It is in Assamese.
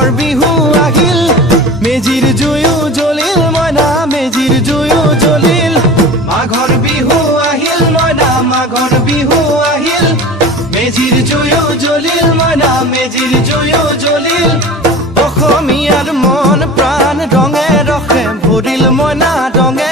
মাঘৰ বিহু আহিল মেজিৰ জুয়ো জ্বলিল মইনা মেজিৰ জুয়ো জ্বলিল মাঘৰ বিহু আহিল মইনা মাঘৰ বিহু আহিল মেজিৰ জুয়ো জ্বলিল মইনা মেজিৰ জুয়ো জ্বলিল অসমীয়াৰ মন প্ৰাণ ৰঙে ৰসে ভৰিল মইনা ৰঙে